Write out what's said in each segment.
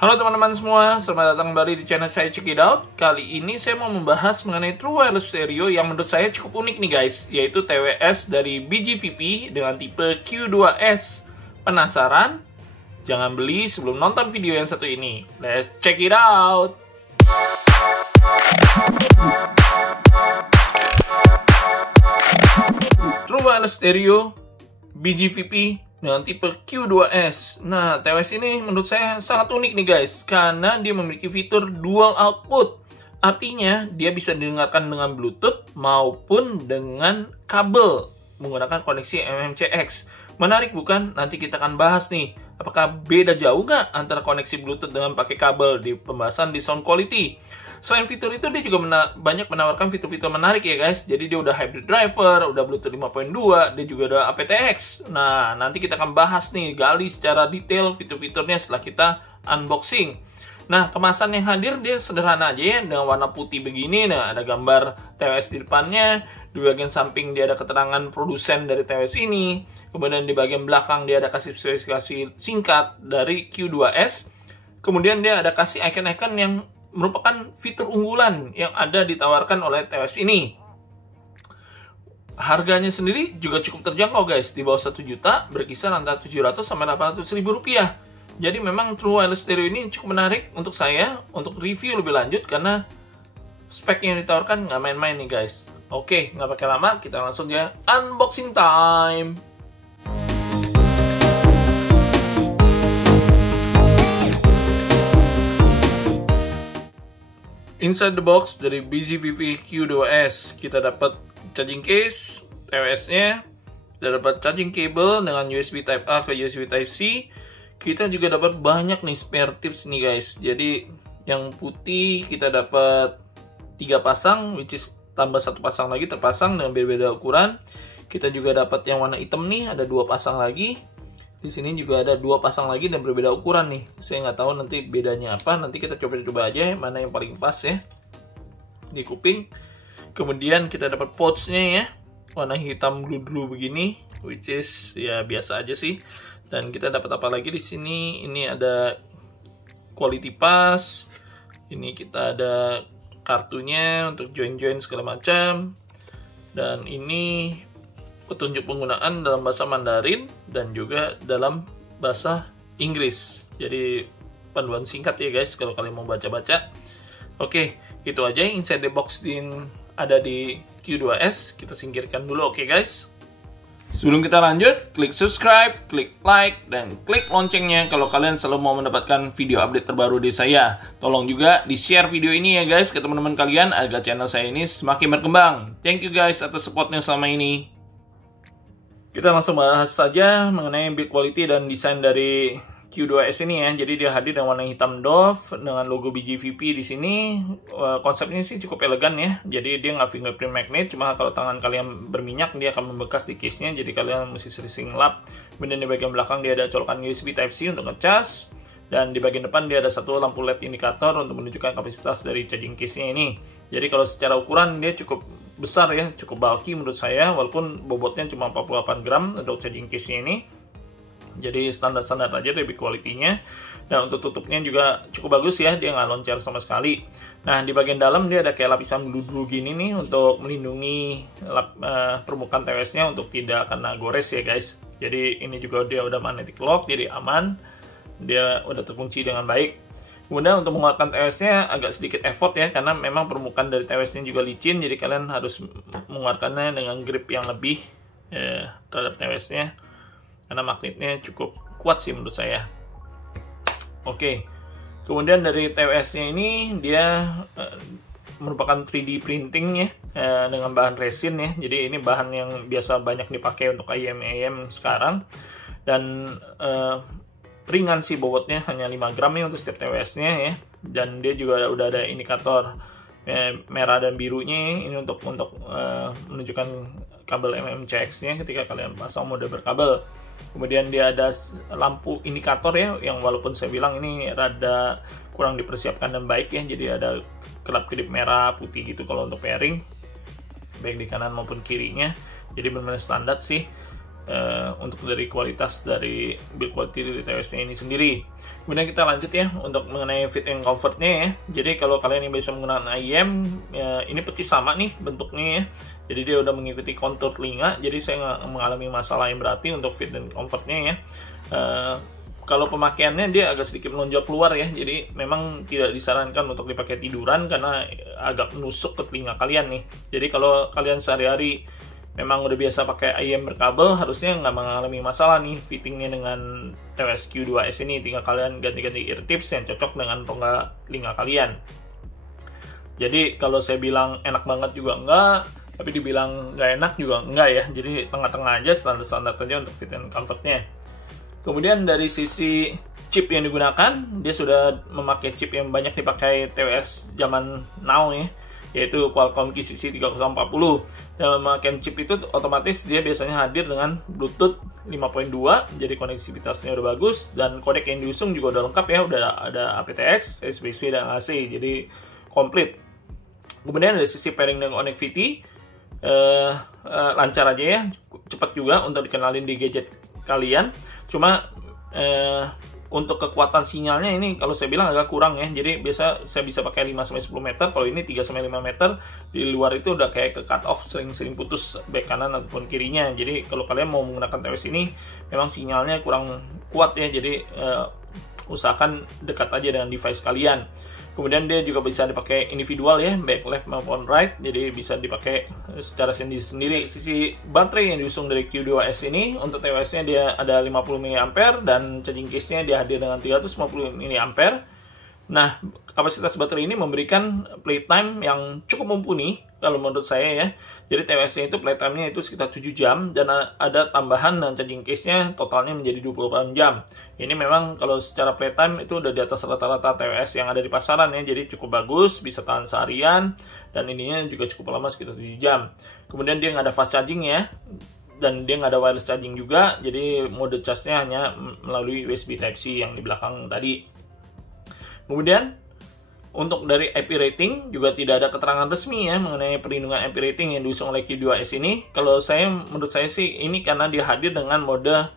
Halo teman-teman semua, selamat datang kembali di channel saya Check It Out. Kali ini saya mau membahas mengenai True Wireless Stereo yang menurut saya cukup unik nih guys, yaitu TWS dari BGVP dengan tipe Q2S. Penasaran? Jangan beli sebelum nonton video yang satu ini. Let's check it out! True Wireless Stereo BGVP dengan tipe Q2S. Nah, TWS ini menurut saya sangat unik nih guys, karena dia memiliki fitur dual output. Artinya, dia bisa didengarkan dengan Bluetooth maupun dengan kabel menggunakan koneksi MMCX. Menarik bukan? Nanti kita akan bahas nih, apakah beda jauh nggak antara koneksi Bluetooth dengan pakai kabel di pembahasan di sound quality. Selain fitur itu, dia juga banyak menawarkan fitur-fitur menarik ya guys. Jadi dia udah hybrid driver, udah Bluetooth 5.2, dia juga udah aptX. Nah, nanti kita akan bahas nih, gali secara detail fitur-fiturnya setelah kita unboxing. Nah, kemasan yang hadir dia sederhana aja ya, dengan warna putih begini. Nah, ada gambar TWS di depannya. Di bagian samping dia ada keterangan produsen dari TWS ini. Kemudian di bagian belakang dia ada kasih spesifikasi singkat dari Q2S. Kemudian dia ada kasih icon-icon yang merupakan fitur unggulan yang ada ditawarkan oleh TWS ini. Harganya sendiri juga cukup terjangkau guys, di bawah 1 juta, berkisar antara 700 sampai 800 ribu rupiah. Jadi memang True Wireless Stereo ini cukup menarik untuk saya untuk review lebih lanjut, karena spek yang ditawarkan nggak main-main nih guys. Oke, nggak pakai lama, kita langsung ya unboxing time. Inside the box dari BGVP Q2S, kita dapat charging case, TWS-nya, kita dapat charging cable dengan USB Type A ke USB Type C. Kita juga dapat banyak nih spare tips nih guys. Jadi yang putih kita dapat 3 pasang, which is tambah 1 pasang lagi terpasang dengan berbeda ukuran. Kita juga dapat yang warna hitam nih, ada 2 pasang lagi. Di sini juga ada 2 pasang lagi dan berbeda ukuran nih. Saya nggak tahu nanti bedanya apa. Nanti kita coba-coba aja mana yang paling pas ya di kuping. Kemudian kita dapat pouch-nya ya, warna hitam glue begini, which is ya biasa aja sih. Dan kita dapat apa lagi di sini? Ini ada quality pass. Ini kita ada kartunya untuk join-join segala macam. Dan ini petunjuk penggunaan dalam bahasa Mandarin dan juga dalam bahasa Inggris. Jadi panduan singkat ya guys kalau kalian mau baca-baca. Oke, itu aja inside the box ada di Q2S. Kita singkirkan dulu, oke guys. Sebelum kita lanjut, klik subscribe, klik like, dan klik loncengnya kalau kalian selalu mau mendapatkan video update terbaru dari saya. Tolong juga di-share video ini ya guys ke teman-teman kalian agar channel saya ini semakin berkembang. Thank you guys atas supportnya selama ini. Kita langsung bahas saja mengenai build quality dan desain dari Q2S ini ya. Jadi dia hadir dengan warna hitam doff dengan logo BGVP di sini. Konsepnya sih cukup elegan ya. Jadi dia nggak fingerprint magnet, cuma kalau tangan kalian berminyak dia akan membekas di case-nya. Jadi kalian mesti sering lap. Kemudian di bagian belakang dia ada colokan USB Type C untuk ngecas. Dan di bagian depan dia ada satu lampu LED indikator untuk menunjukkan kapasitas dari charging case-nya ini. Jadi kalau secara ukuran dia cukup besar ya, cukup bulky menurut saya, walaupun bobotnya cuma 48 gram untuk charging case-nya ini. Jadi standar-standar aja dari quality-nya. Dan untuk tutupnya juga cukup bagus ya, dia nggak loncat sama sekali. Nah, di bagian dalam dia ada kayak lapisan glue gini nih untuk melindungi permukaan TWS-nya untuk tidak kena gores ya guys. Jadi ini juga dia udah magnetic lock, jadi aman. Dia udah terkunci dengan baik. Kemudian untuk menguatkan TWS-nya agak sedikit effort ya, karena memang permukaan dari TWS-nya juga licin, jadi kalian harus menguatkannya dengan grip yang lebih terhadap TWS-nya, karena magnetnya cukup kuat sih menurut saya. Oke, kemudian dari TWS-nya ini dia merupakan 3D printing ya, dengan bahan resin ya, jadi ini bahan yang biasa banyak dipakai untuk IM sekarang, dan ringan sih bobotnya, hanya 5 gram ya untuk setiap TWS-nya ya. Dan dia juga udah ada indikator merah dan birunya ini untuk menunjukkan kabel MMCX-nya ketika kalian pasang mode berkabel. Kemudian dia ada lampu indikator ya, yang walaupun saya bilang ini rada kurang dipersiapkan dan baik ya. Jadi ada kelap-kelip merah putih gitu kalau untuk pairing, baik di kanan maupun kirinya. Jadi benar-benar standar sih. untuk dari kualitas dari build quality dari TWS-nya ini sendiri. Kemudian kita lanjut ya untuk mengenai fit and comfort-nya ya. Jadi kalau kalian yang biasa menggunakan IEM, ini persis sama nih bentuknya ya. Jadi dia udah mengikuti kontur telinga, jadi saya nggak mengalami masalah yang berarti untuk fit dan comfort-nya ya. Kalau pemakaiannya dia agak sedikit menonjol keluar ya, jadi memang tidak disarankan untuk dipakai tiduran karena agak menusuk ke telinga kalian nih. Jadi kalau kalian sehari-hari memang udah biasa pakai IEM berkabel, harusnya nggak mengalami masalah nih fittingnya dengan TWS Q2S ini. Tinggal kalian ganti-ganti ear tips yang cocok dengan rongga telinga kalian. Jadi kalau saya bilang enak banget juga enggak, tapi dibilang nggak enak juga enggak ya. Jadi tengah-tengah aja, standar-standar aja untuk fit and comfort-nya. Kemudian dari sisi chip yang digunakan, dia sudah memakai chip yang banyak dipakai TWS zaman now ya, yaitu Qualcomm QCC 3040. Dan memakai chip itu otomatis dia biasanya hadir dengan Bluetooth 5.2, jadi konektivitasnya udah bagus, dan kodek yang diusung juga udah lengkap ya, udah ada aptX, SBC, dan AC, jadi komplit. Kemudian dari sisi pairing dan connectivity, lancar aja ya, cepat juga untuk dikenalin di gadget kalian. Cuma untuk kekuatan sinyalnya ini kalau saya bilang agak kurang ya. Jadi biasa saya bisa pakai 5-10 meter, kalau ini 3-5 meter. Di luar itu udah kayak ke cut off, sering-sering putus baik kanan ataupun kirinya. Jadi kalau kalian mau menggunakan TWS ini memang sinyalnya kurang kuat ya. Jadi usahakan dekat aja dengan device kalian. Kemudian dia juga bisa dipakai individual ya, baik left maupun right, jadi bisa dipakai secara sendiri. Sisi baterai yang diusung dari Q2S ini, untuk TWS-nya dia ada 50 mAh dan charging case-nya dia hadir dengan 350 mAh. Nah, kapasitas baterai ini memberikan playtime yang cukup mumpuni kalau menurut saya ya. Jadi TWS-nya itu playtime-nya itu sekitar 7 jam dan ada tambahan dan charging case-nya totalnya menjadi 24 jam. Ini memang kalau secara playtime itu udah di atas rata-rata TWS yang ada di pasaran ya. Jadi cukup bagus, bisa tahan seharian dan ininya juga cukup lama sekitar 7 jam. Kemudian dia nggak ada fast charging ya. Dan dia nggak ada wireless charging juga. Jadi mode charge-nya hanya melalui USB Type-C yang di belakang tadi. Kemudian untuk dari IP rating juga tidak ada keterangan resmi ya mengenai perlindungan IP rating yang diusung oleh Q2S ini. Kalau menurut saya sih ini karena dia hadir dengan mode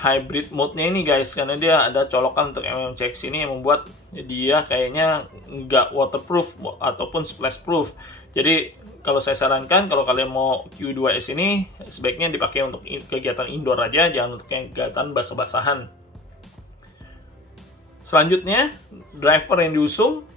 hybrid mode-nya ini guys, karena dia ada colokan untuk MMCX ini yang membuat dia kayaknya nggak waterproof ataupun splash proof. Jadi kalau saya sarankan kalau kalian mau Q2S ini sebaiknya dipakai untuk kegiatan indoor aja, jangan untuk kegiatan basah-basahan. Selanjutnya, driver yang diusung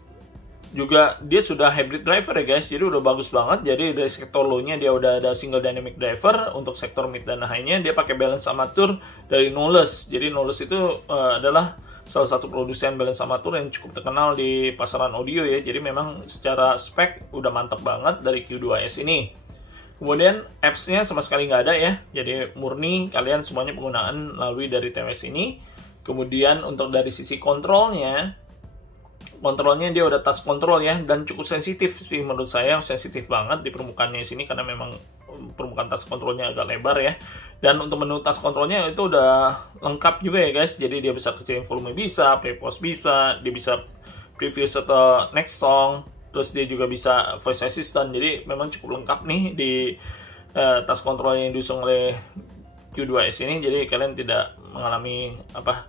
juga dia sudah hybrid driver ya guys, jadi udah bagus banget. Jadi dari sektor low-nya dia udah ada single dynamic driver, untuk sektor mid dan high-nya dia pakai balance amatur dari Knowles. Jadi Knowles itu adalah salah satu produsen balance amatur yang cukup terkenal di pasaran audio ya. Jadi memang secara spek udah mantap banget dari Q2S ini. Kemudian apps-nya sama sekali nggak ada ya, jadi murni kalian semuanya penggunaan melalui dari TWS ini. Kemudian untuk dari sisi kontrolnya dia udah touch control ya, dan cukup sensitif sih menurut saya, sensitif banget di permukaannya sini karena memang permukaan touch controlnya agak lebar ya. Dan untuk menu touch controlnya itu udah lengkap juga ya guys, jadi dia bisa kecilin volume bisa, play pause bisa, dia bisa preview atau next song, terus dia juga bisa voice assistant. Jadi memang cukup lengkap nih di touch control yang diusung oleh Q2S ini, jadi kalian tidak mengalami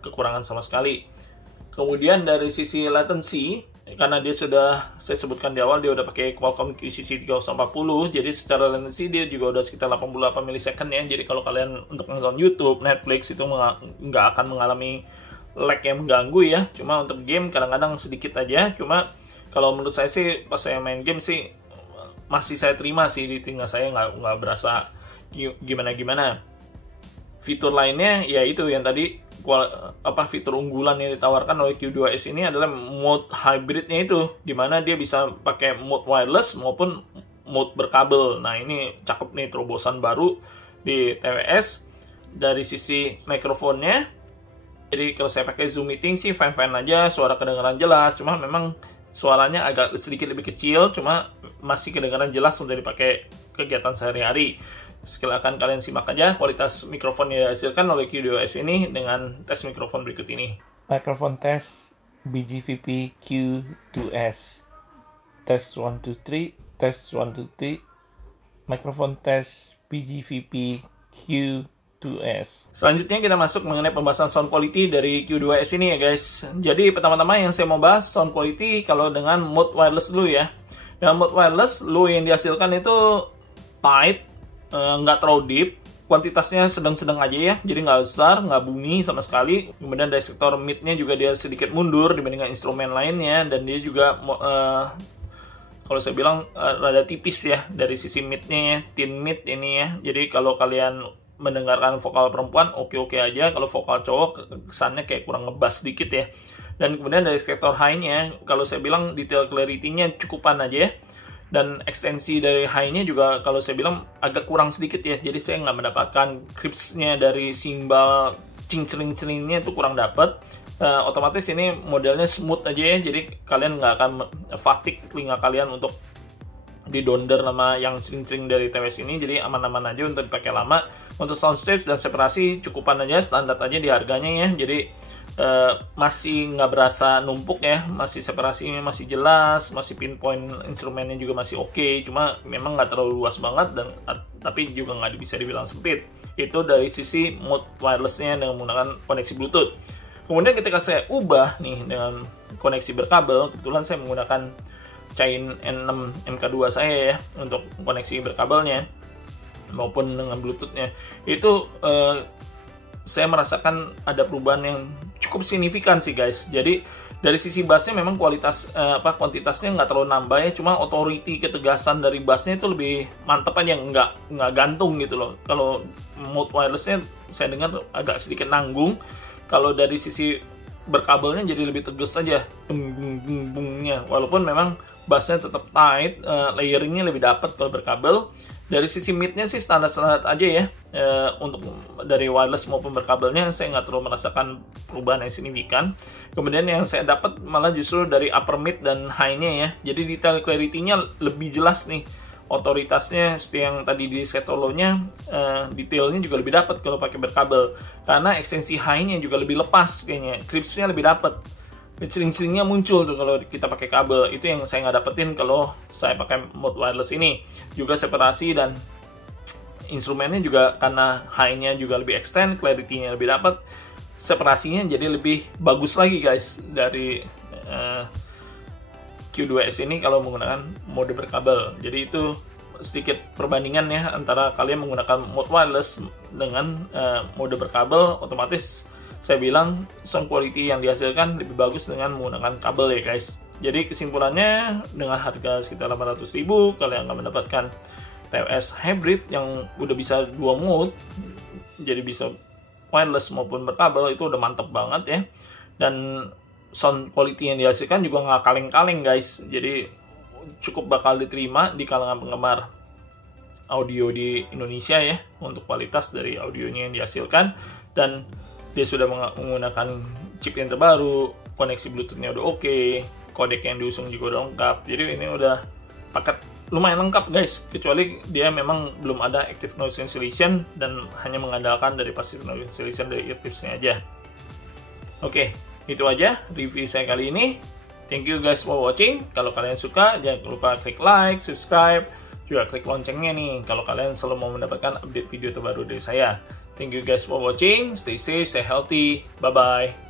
kekurangan sama sekali. Kemudian dari sisi latency, karena dia sudah saya sebutkan di awal dia udah pakai Qualcomm QCC 3040, jadi secara latency dia juga udah sekitar 88 millisecond ya. Jadi kalau kalian untuk nonton YouTube, Netflix itu nggak akan mengalami lag yang mengganggu ya. Cuma untuk game kadang-kadang sedikit aja. Cuma kalau menurut saya sih pas saya main game sih masih saya terima sih di telinga saya, nggak berasa gimana-gimana. Fitur lainnya ya itu yang tadi fitur unggulan yang ditawarkan oleh Q2S ini adalah mode hybridnya itu, dimana dia bisa pakai mode wireless maupun mode berkabel. Nah ini cakep nih, terobosan baru di TWS. Dari sisi mikrofonnya, jadi kalau saya pakai Zoom meeting sih fine-fine aja, suara kedengaran jelas. Cuma memang suaranya agak sedikit lebih kecil, cuma masih kedengaran jelas untuk dipakai kegiatan sehari-hari. Silakan kalian simak aja kualitas mikrofon yang dihasilkan oleh Q2S ini dengan tes mikrofon berikut ini. Mikrofon tes BGVP Q2S. Tes 1 2 3, tes 1 2 3. Mikrofon tes BGVP Q2S. 2S. Selanjutnya kita masuk mengenai pembahasan sound quality dari Q2S ini ya guys. Jadi pertama-tama yang saya mau bahas sound quality kalau dengan mode wireless dulu ya. Dengan mode wireless, low yang dihasilkan itu tight, nggak terlalu deep, kuantitasnya sedang-sedang aja ya, jadi nggak besar, nggak bunyi sama sekali. Kemudian dari sektor mid-nya juga dia sedikit mundur dibandingkan instrumen lainnya, dan dia juga kalau saya bilang rada tipis ya dari sisi mid-nya ya, thin mid ini ya. Jadi kalau kalian mendengarkan vokal perempuan oke-oke aja, kalau vokal cowok kesannya kayak kurang ngebass dikit ya. Dan kemudian dari sektor high-nya, kalau saya bilang detail clarity-nya cukupan aja ya. Dan ekstensi dari high-nya juga kalau saya bilang agak kurang sedikit ya. Jadi saya nggak mendapatkan crispsnya dari simbal cing-celing-celingnya itu kurang dapat. Otomatis ini modelnya smooth aja ya. Jadi kalian nggak akan fatigue telinga kalian untuk didonder sama yang sering-sering dari TWS ini, jadi aman-aman aja untuk dipakai lama. Untuk soundstage dan separasi cukupan aja, standar aja di harganya ya, jadi masih nggak berasa numpuk ya, masih separasinya masih jelas, masih pinpoint instrumennya juga masih oke, cuma memang nggak terlalu luas banget, dan tapi juga nggak bisa dibilang sempit. Itu dari sisi mode wirelessnya dengan menggunakan koneksi Bluetooth. Kemudian ketika saya ubah nih dengan koneksi berkabel, kebetulan saya menggunakan Chain N6 MK2 saya ya untuk koneksi berkabelnya maupun dengan Bluetoothnya, itu saya merasakan ada perubahan yang cukup signifikan sih guys. Jadi dari sisi bassnya memang kuantitasnya nggak terlalu nambah ya, cuma authority, ketegasan dari bassnya itu lebih mantep aja, nggak gantung gitu loh. Kalau mode wirelessnya saya dengar agak sedikit nanggung. Kalau dari sisi berkabelnya jadi lebih tegas aja bung-bung-bungnya, walaupun memang bassnya tetap tight, layeringnya lebih dapat kalau berkabel. Dari sisi midnya sih standar-standar aja ya, untuk dari wireless maupun berkabelnya saya nggak terlalu merasakan perubahan yang signifikan. Kemudian yang saya dapat malah justru dari upper mid dan high-nya ya, jadi detail clarity-nya lebih jelas nih. Otoritasnya seperti yang tadi di sektor low-nya, detailnya juga lebih dapat kalau pakai berkabel, karena ekstensi high-nya juga lebih lepas kayaknya, crispsnya lebih dapat. Cering-ceringnya muncul tuh kalau kita pakai kabel. Itu yang saya nggak dapetin kalau saya pakai mode wireless ini. Juga separasi dan instrumennya juga karena high-nya juga lebih extend, clarity-nya lebih dapat, separasinya jadi lebih bagus lagi guys dari Q2S ini kalau menggunakan mode berkabel. Jadi itu sedikit perbandingan ya antara kalian menggunakan mode wireless dengan mode berkabel. Otomatis saya bilang sound quality yang dihasilkan lebih bagus dengan menggunakan kabel ya guys. Jadi kesimpulannya, dengan harga sekitar 800.000 kalian akan mendapatkan TWS hybrid yang udah bisa dua mode, jadi bisa wireless maupun berkabel. Itu udah mantep banget ya. Dan sound quality yang dihasilkan juga nggak kaleng-kaleng guys. Jadi cukup bakal diterima di kalangan penggemar audio di Indonesia ya, untuk kualitas dari audionya yang dihasilkan. Dan dia sudah menggunakan chip yang terbaru, koneksi Bluetooth-nya udah oke, kodek yang diusung juga udah lengkap. Jadi ini udah paket lumayan lengkap guys, kecuali dia memang belum ada active noise cancellation dan hanya mengandalkan dari passive noise cancellation dari earpiece-nya aja. Oke, itu aja review saya kali ini. Thank you guys for watching. Kalau kalian suka, jangan lupa klik like, subscribe, juga klik loncengnya nih kalau kalian selalu mau mendapatkan update video terbaru dari saya. Thank you guys for watching. Stay safe, stay healthy. Bye-bye.